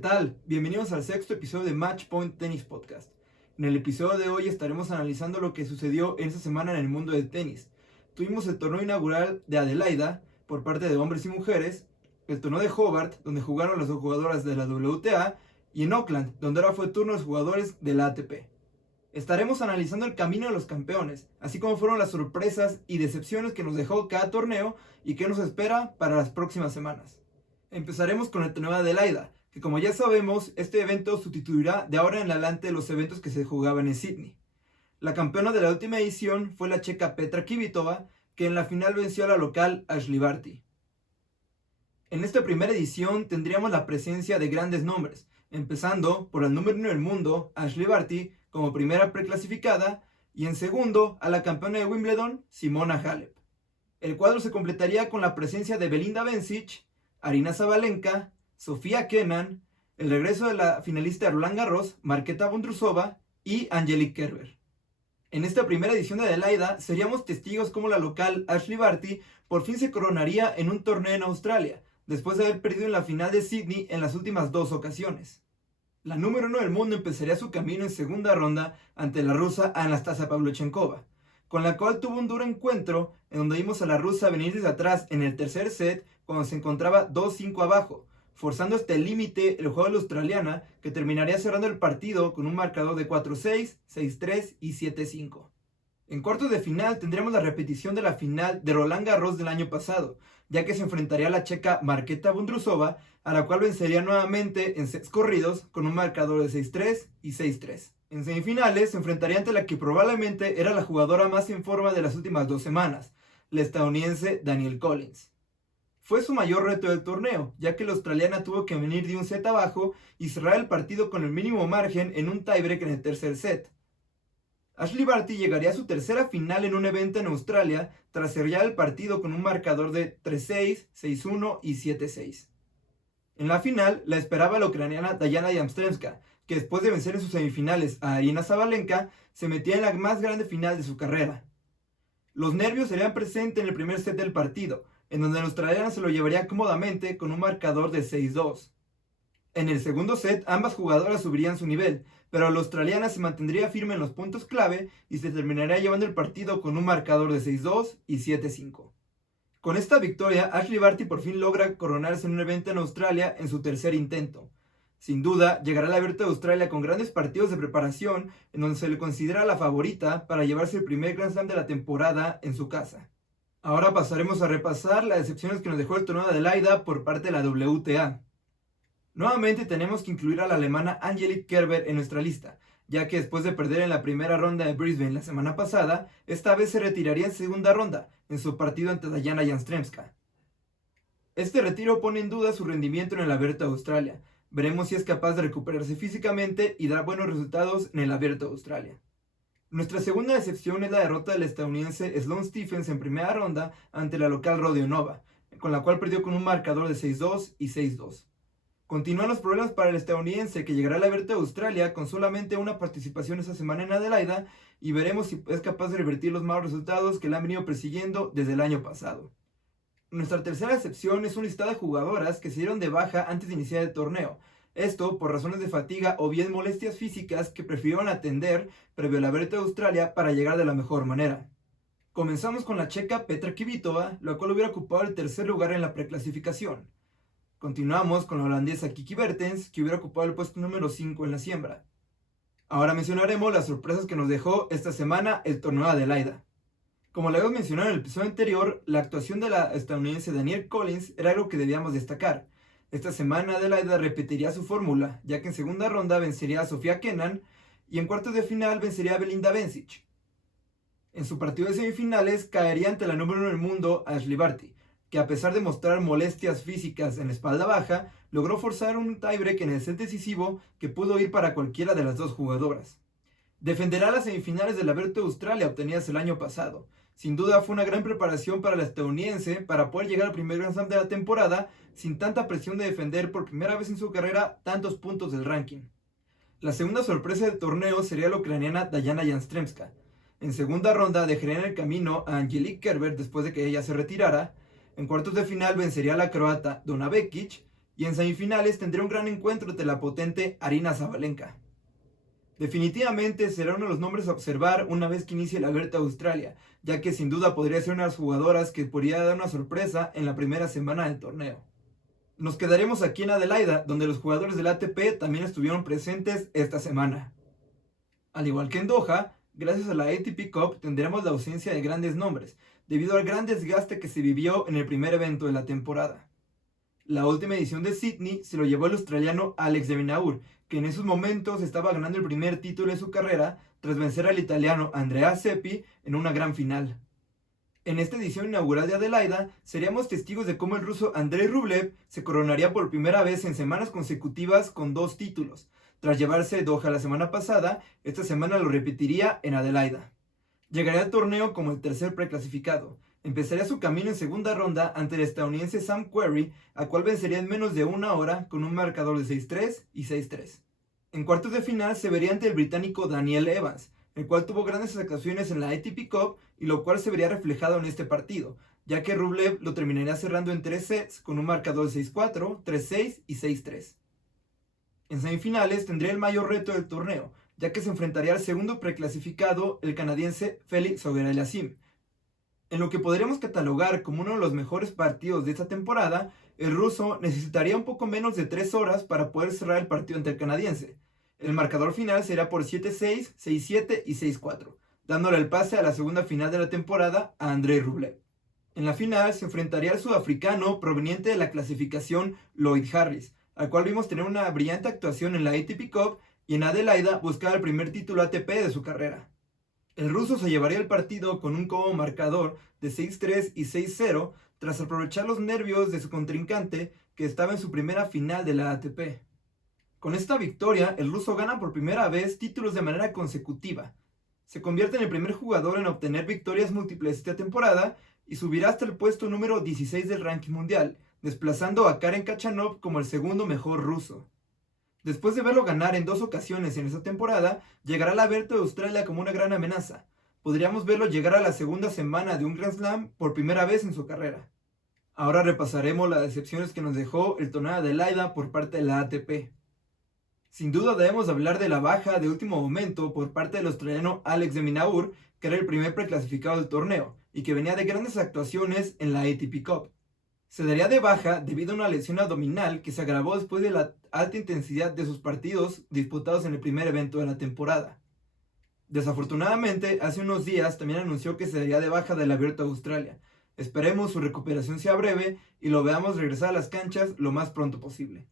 tal? Bienvenidos al sexto episodio de Match Point Tennis Podcast. En el episodio de hoy estaremos analizando lo que sucedió en esta semana en el mundo del tenis. Tuvimos el torneo inaugural de Adelaida por parte de hombres y mujeres, el torneo de Hobart, donde jugaron las dos jugadoras de la WTA, y en Auckland, donde ahora fue turno de los jugadores de la ATP. Estaremos analizando el camino de los campeones, así como fueron las sorpresas y decepciones que nos dejó cada torneo y qué nos espera para las próximas semanas. Empezaremos con el torneo de Adelaida, que como ya sabemos, este evento sustituirá de ahora en adelante los eventos que se jugaban en Sydney. La campeona de la última edición fue la checa Petra Kvitova, que en la final venció a la local Ashleigh Barty. En esta primera edición tendríamos la presencia de grandes nombres, empezando por el número 1 del mundo, Ashleigh Barty, como primera preclasificada, y en segundo a la campeona de Wimbledon, Simona Halep. El cuadro se completaría con la presencia de Belinda Bencic, Aryna Sabalenka, Sofía Kenin, el regreso de la finalista de Roland Garros, Marketa Vondrousova y Angelique Kerber. En esta primera edición de Adelaida seríamos testigos como la local Ashleigh Barty por fin se coronaría en un torneo en Australia, después de haber perdido en la final de Sydney en las últimas dos ocasiones. La número 1 del mundo empezaría su camino en segunda ronda ante la rusa Anastasia Pavlyuchenkova, con la cual tuvo un duro encuentro en donde vimos a la rusa venir desde atrás en el tercer set cuando se encontraba 2-5 abajo, forzando hasta el límite el juego de la australiana, que terminaría cerrando el partido con un marcador de 4-6, 6-3 y 7-5. En cuartos de final tendremos la repetición de la final de Roland Garros del año pasado, ya que se enfrentaría a la checa Marketa Vondrousova, a la cual vencería nuevamente en sets corridos con un marcador de 6-3 y 6-3. En semifinales se enfrentaría ante la que probablemente era la jugadora más en forma de las últimas 2 semanas, la estadounidense Danielle Collins. Fue su mayor reto del torneo, ya que la australiana tuvo que venir de un set abajo y cerrar el partido con el mínimo margen en un tiebreak en el tercer set. Ashleigh Barty llegaría a su tercera final en un evento en Australia tras cerrar el partido con un marcador de 3-6, 6-1 y 7-6. En la final la esperaba la ucraniana Diana Yastremska, que después de vencer en sus semifinales a Aryna Sabalenka, se metía en la más grande final de su carrera. Los nervios serían presentes en el primer set del partido, en donde la australiana se lo llevaría cómodamente con un marcador de 6-2. En el segundo set ambas jugadoras subirían su nivel, pero la australiana se mantendría firme en los puntos clave y se terminaría llevando el partido con un marcador de 6-2 y 7-5. Con esta victoria, Ashleigh Barty por fin logra coronarse en un evento en Australia en su tercer intento. Sin duda, llegará al Abierto de Australia con grandes partidos de preparación en donde se le considera la favorita para llevarse el primer Grand Slam de la temporada en su casa. Ahora pasaremos a repasar las decepciones que nos dejó el torneo de Adelaida por parte de la WTA. Nuevamente tenemos que incluir a la alemana Angelique Kerber en nuestra lista, ya que después de perder en la primera ronda de Brisbane la semana pasada, esta vez se retiraría en segunda ronda, en su partido ante Diana Yastremska. Este retiro pone en duda su rendimiento en el Abierto de Australia. Veremos si es capaz de recuperarse físicamente y dar buenos resultados en el Abierto de Australia. Nuestra segunda decepción es la derrota del estadounidense Sloane Stephens en primera ronda ante la local Rodionova, con la cual perdió con un marcador de 6-2 y 6-2. Continúan los problemas para el estadounidense, que llegará al Abierto de Australia con solamente una participación esta semana en Adelaida, y veremos si es capaz de revertir los malos resultados que le han venido persiguiendo desde el año pasado. Nuestra tercera excepción es un listado de jugadoras que se dieron de baja antes de iniciar el torneo. Esto por razones de fatiga o bien molestias físicas que prefirieron atender previo al Abierto de Australia para llegar de la mejor manera. Comenzamos con la checa Petra Kvitova, la cual hubiera ocupado el tercer lugar en la preclasificación. Continuamos con la holandesa Kiki Bertens, que hubiera ocupado el puesto número 5 en la siembra. Ahora mencionaremos las sorpresas que nos dejó esta semana el torneo de Adelaida. Como le habíamos mencionado en el episodio anterior, la actuación de la estadounidense Danielle Collins era algo que debíamos destacar. Esta semana Adelaida repetiría su fórmula, ya que en segunda ronda vencería a Sofía Kenin y en cuartos de final vencería a Belinda Bencic. En su partido de semifinales caería ante la número 1 del mundo, Ashleigh Barty, que a pesar de mostrar molestias físicas en la espalda baja, logró forzar un tiebreak en el set decisivo que pudo ir para cualquiera de las dos jugadoras. Defenderá las semifinales del Abierto de Australia obtenidas el año pasado. Sin duda fue una gran preparación para la estadounidense para poder llegar al primer Grand Slam de la temporada sin tanta presión de defender por primera vez en su carrera tantos puntos del ranking. La segunda sorpresa del torneo sería la ucraniana Diana Yastremska. En segunda ronda dejaría en el camino a Angelique Kerber después de que ella se retirara. En cuartos de final vencería a la croata Donna Vekic y en semifinales tendría un gran encuentro ante la potente Aryna Sabalenka. Definitivamente será uno de los nombres a observar una vez que inicie el Abierto de Australia, ya que sin duda podría ser una de las jugadoras que podría dar una sorpresa en la primera semana del torneo. Nos quedaremos aquí en Adelaida, donde los jugadores del ATP también estuvieron presentes esta semana. Al igual que en Doha, gracias a la ATP Cup tendremos la ausencia de grandes nombres, debido al gran desgaste que se vivió en el primer evento de la temporada. La última edición de Sydney se lo llevó el australiano Alex de Minaur, que en esos momentos estaba ganando el primer título de su carrera tras vencer al italiano Andrea Seppi en una gran final. En esta edición inaugural de Adelaida, seríamos testigos de cómo el ruso Andrei Rublev se coronaría por primera vez en semanas consecutivas con 2 títulos. Tras llevarse Doha la semana pasada, esta semana lo repetiría en Adelaida. Llegaría al torneo como el tercer preclasificado. Empezaría su camino en segunda ronda ante el estadounidense Sam Querrey, al cual vencería en menos de una hora con un marcador de 6-3 y 6-3. En cuartos de final se vería ante el británico Daniel Evans, el cual tuvo grandes actuaciones en la ATP Cup y lo cual se vería reflejado en este partido, ya que Rublev lo terminaría cerrando en 3 sets con un marcador de 6-4, 3-6 y 6-3. En semifinales tendría el mayor reto del torneo, ya que se enfrentaría al segundo preclasificado, el canadiense Felix Auger-Aliassime. En lo que podríamos catalogar como uno de los mejores partidos de esta temporada, el ruso necesitaría un poco menos de 3 horas para poder cerrar el partido ante el canadiense. El marcador final será por 7-6, 6-7 y 6-4, dándole el pase a la segunda final de la temporada a Andrei Rublev. En la final se enfrentaría al sudafricano proveniente de la clasificación Lloyd Harris, al cual vimos tener una brillante actuación en la ATP Cup y en Adelaida buscaba el primer título ATP de su carrera. El ruso se llevaría el partido con un cómodo marcador de 6-3 y 6-0 tras aprovechar los nervios de su contrincante que estaba en su primera final de la ATP. Con esta victoria, el ruso gana por primera vez títulos de manera consecutiva. Se convierte en el primer jugador en obtener victorias múltiples esta temporada y subirá hasta el puesto número 16 del ranking mundial, desplazando a Karen Khachanov como el segundo mejor ruso. Después de verlo ganar en 2 ocasiones en esta temporada, llegará al Abierto de Australia como una gran amenaza. Podríamos verlo llegar a la segunda semana de un Grand Slam por primera vez en su carrera. Ahora repasaremos las decepciones que nos dejó el torneo de Adelaida por parte de la ATP. Sin duda debemos hablar de la baja de último momento por parte del australiano Alex de Minaur, que era el primer preclasificado del torneo y que venía de grandes actuaciones en la ATP Cup. Se daría de baja debido a una lesión abdominal que se agravó después de la alta intensidad de sus partidos disputados en el primer evento de la temporada. Desafortunadamente, hace unos días también anunció que se daría de baja del Abierto de Australia. Esperemos su recuperación sea breve y lo veamos regresar a las canchas lo más pronto posible.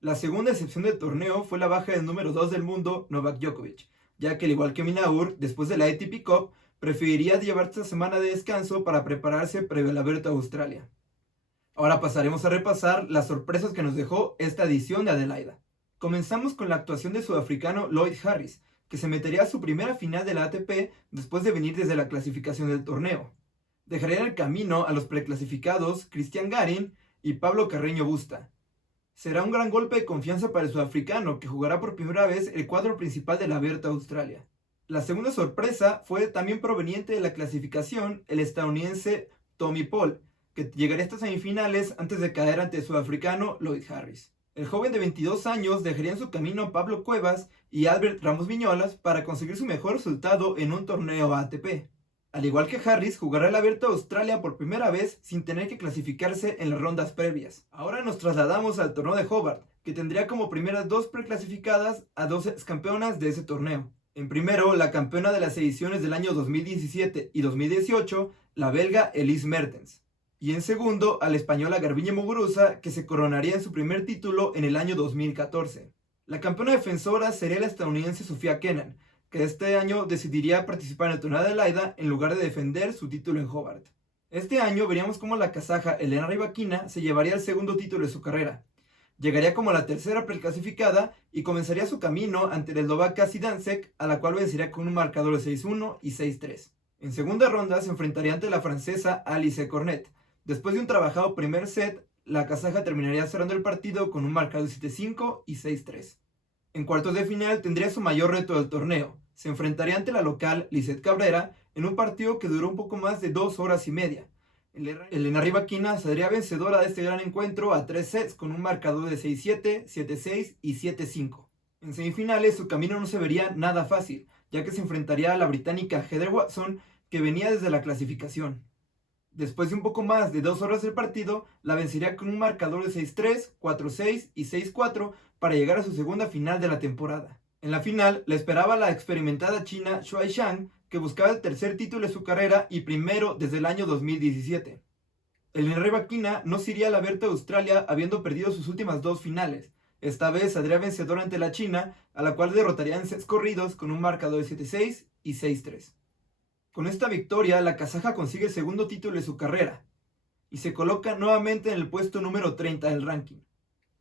La segunda excepción del torneo fue la baja del número 2 del mundo, Novak Djokovic, ya que al igual que Minaur, después de la ATP Cup, preferiría llevar esta semana de descanso para prepararse previo al Abierto de Australia. Ahora pasaremos a repasar las sorpresas que nos dejó esta edición de Adelaida. Comenzamos con la actuación del sudafricano Lloyd Harris, que se metería a su primera final de la ATP después de venir desde la clasificación del torneo. Dejaría en el camino a los preclasificados Cristian Garin y Pablo Carreño Busta. Será un gran golpe de confianza para el sudafricano, que jugará por primera vez el cuadro principal del Abierto de Australia. La segunda sorpresa fue también proveniente de la clasificación, el estadounidense Tommy Paul, que llegaría a estas semifinales antes de caer ante el sudafricano Lloyd Harris. El joven de 22 años dejaría en su camino a Pablo Cuevas y Albert Ramos Viñolas para conseguir su mejor resultado en un torneo ATP. Al igual que Harris, jugará el Abierto de Australia por primera vez sin tener que clasificarse en las rondas previas. Ahora nos trasladamos al torneo de Hobart, que tendría como primeras 2 preclasificadas a 2 campeonas de ese torneo. En primero, la campeona de las ediciones del año 2017 y 2018, la belga Elise Mertens. Y en segundo, a la española Garbiñe Muguruza, que se coronaría en su primer título en el año 2014. La campeona defensora sería la estadounidense Sofía Kenin, que este año decidiría participar en el torneo de Adelaida en lugar de defender su título en Hobart. Este año veríamos cómo la kazaja Elena Rybakina se llevaría el segundo título de su carrera. Llegaría como la tercera preclasificada y comenzaría su camino ante la eslovaca Zidansek, a la cual vencería con un marcador de 6-1 y 6-3. En segunda ronda se enfrentaría ante la francesa Alice Cornet. Después de un trabajado primer set, la kazaja terminaría cerrando el partido con un marcador de 7-5 y 6-3. En cuartos de final tendría su mayor reto del torneo. Se enfrentaría ante la local Lizette Cabrera en un partido que duró un poco más de 2 horas y media. Elena Rybakina saldría vencedora de este gran encuentro a 3 sets con un marcador de 6-7, 7-6 y 7-5. En semifinales su camino no se vería nada fácil, ya que se enfrentaría a la británica Heather Watson, que venía desde la clasificación. Después de un poco más de 2 horas del partido, la vencería con un marcador de 6-3, 4-6 y 6-4 para llegar a su segunda final de la temporada. En la final la esperaba la experimentada china Shuai Zhang, que buscaba el tercer título de su carrera y primero desde el año 2017. Elena Rybakina no se iría al Abierto de Australia habiendo perdido sus últimas 2 finales. Esta vez saldría vencedora ante la China, a la cual derrotaría en sets corridos con un marcador de 7-6 y 6-3. Con esta victoria, la kazaja consigue el segundo título de su carrera y se coloca nuevamente en el puesto número 30 del ranking.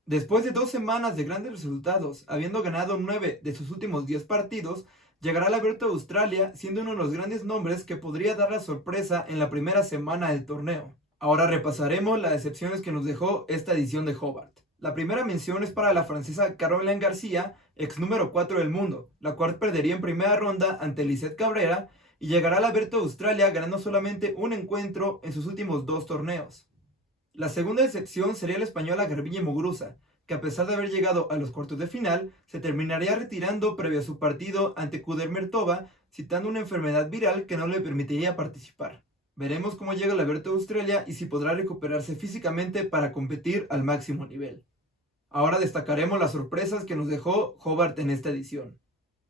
Después de 2 semanas de grandes resultados, habiendo ganado 9 de sus últimos 10 partidos, llegará al Abierto de Australia siendo uno de los grandes nombres que podría dar la sorpresa en la primera semana del torneo. Ahora repasaremos las decepciones que nos dejó esta edición de Hobart. La primera mención es para la francesa Caroline García, ex número 4 del mundo, la cual perdería en primera ronda ante Lisette Cabrera y llegará al Abierto de Australia ganando solamente un encuentro en sus últimos 2 torneos. La segunda decepción sería la española Garbiñe Muguruza, que a pesar de haber llegado a los cuartos de final, se terminaría retirando previo a su partido ante Kudermetova, citando una enfermedad viral que no le permitiría participar. Veremos cómo llega el Abierto de Australia y si podrá recuperarse físicamente para competir al máximo nivel. Ahora destacaremos las sorpresas que nos dejó Hobart en esta edición.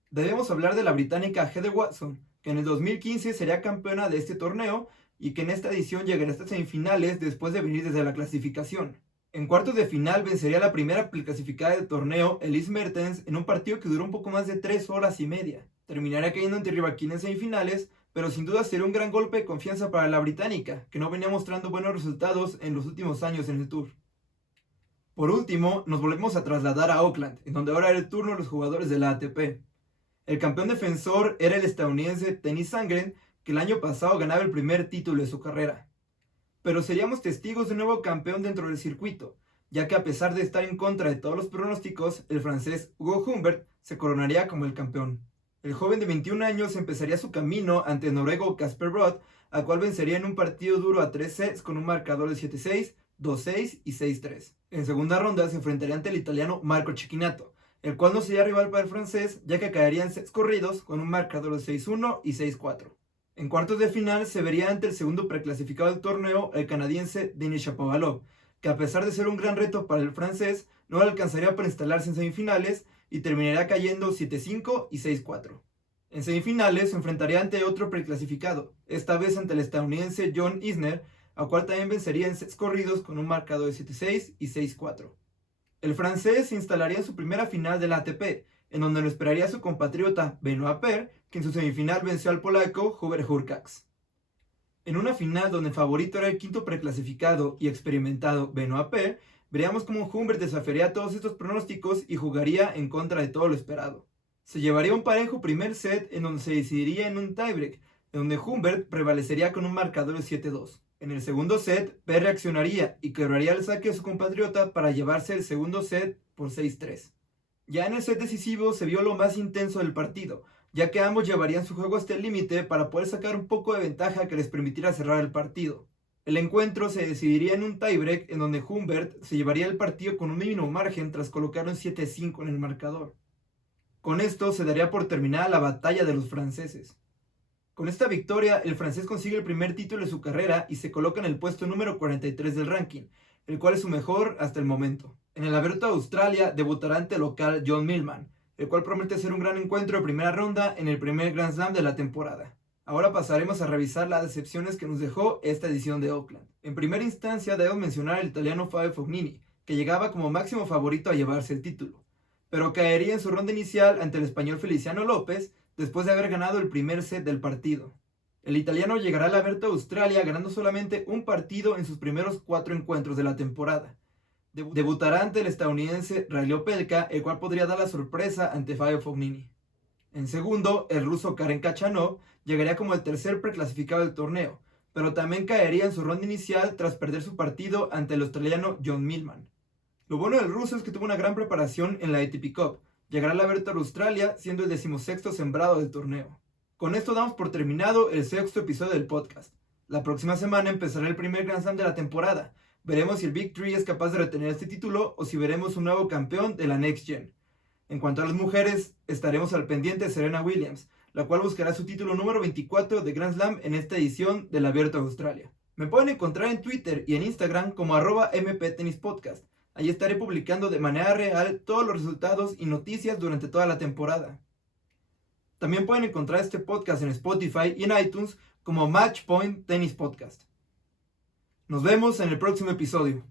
Debemos hablar de la británica Heather Watson, que en el 2015 sería campeona de este torneo y que en esta edición llegará hasta semifinales después de venir desde la clasificación. En cuartos de final vencería a la primera clasificada del torneo, Elise Mertens, en un partido que duró un poco más de 3 horas y media. Terminaría cayendo ante Rybakina en semifinales, pero sin duda sería un gran golpe de confianza para la británica, que no venía mostrando buenos resultados en los últimos años en el Tour. Por último, nos volvemos a trasladar a Auckland, en donde ahora era el turno de los jugadores de la ATP. El campeón defensor era el estadounidense Tennis Sandgren, que el año pasado ganaba el primer título de su carrera. Pero seríamos testigos de un nuevo campeón dentro del circuito, ya que a pesar de estar en contra de todos los pronósticos, el francés Hugo Humbert se coronaría como el campeón. El joven de 21 años empezaría su camino ante el noruego Casper Ruud, al cual vencería en un partido duro a 3 sets con un marcador de 7-6, 2-6 y 6-3. En segunda ronda se enfrentaría ante el italiano Marco Cecchinato, el cual no sería rival para el francés, ya que caería en sets corridos con un marcador de 6-1 y 6-4. En cuartos de final se vería ante el segundo preclasificado del torneo, el canadiense Denis Shapovalov, que a pesar de ser un gran reto para el francés, no le alcanzaría para instalarse en semifinales y terminaría cayendo 7-5 y 6-4. En semifinales se enfrentaría ante otro preclasificado, esta vez ante el estadounidense John Isner, al cual también vencería en sets corridos con un marcador de 7-6 y 6-4. El francés se instalaría en su primera final de la ATP, en donde lo esperaría su compatriota Benoit Paire, que en su semifinal venció al polaco Hubert Hurkacz. En una final donde el favorito era el quinto preclasificado y experimentado Benoit Paire, veríamos cómo Humbert desafiaría todos estos pronósticos y jugaría en contra de todo lo esperado. Se llevaría un parejo primer set en donde se decidiría en un tiebreak, en donde Humbert prevalecería con un marcador de 7-2. En el segundo set, Paire reaccionaría y quebraría el saque de su compatriota para llevarse el segundo set por 6-3. Ya en el set decisivo se vio lo más intenso del partido, ya que ambos llevarían su juego hasta el límite para poder sacar un poco de ventaja que les permitiera cerrar el partido. El encuentro se decidiría en un tiebreak en donde Humbert se llevaría el partido con un mínimo margen tras colocar un 7-5 en el marcador. Con esto se daría por terminada la batalla de los franceses. Con esta victoria, el francés consigue el primer título de su carrera y se coloca en el puesto número 43 del ranking, el cual es su mejor hasta el momento. En el Abierto de Australia debutará ante el local John Millman, el cual promete ser un gran encuentro de primera ronda en el primer Grand Slam de la temporada. Ahora pasaremos a revisar las decepciones que nos dejó esta edición de Auckland. En primera instancia debemos mencionar al italiano Fabio Fognini, que llegaba como máximo favorito a llevarse el título, pero caería en su ronda inicial ante el español Feliciano López después de haber ganado el primer set del partido. El italiano llegará al Abierto de Australia ganando solamente un partido en sus primeros 4 encuentros de la temporada. Debutará ante el estadounidense Riley Opelka, el cual podría dar la sorpresa ante Fabio Fognini. En segundo, el ruso Karen Khachanov llegaría como el tercer preclasificado del torneo, pero también caería en su ronda inicial tras perder su partido ante el australiano John Millman. Lo bueno del ruso es que tuvo una gran preparación en la ATP Cup. Llegará al Abierto de Australia siendo el 16º sembrado del torneo. Con esto damos por terminado el 6º episodio del podcast. La próxima semana empezará el primer Grand Slam de la temporada. Veremos si el Big Three es capaz de retener este título o si veremos un nuevo campeón de la Next Gen. En cuanto a las mujeres, estaremos al pendiente de Serena Williams, la cual buscará su título número 24 de Grand Slam en esta edición del Abierto de Australia. Me pueden encontrar en Twitter y en Instagram como @mptennispodcast. Ahí estaré publicando de manera real todos los resultados y noticias durante toda la temporada. También pueden encontrar este podcast en Spotify y en iTunes como Matchpoint Tennis Podcast. Nos vemos en el próximo episodio.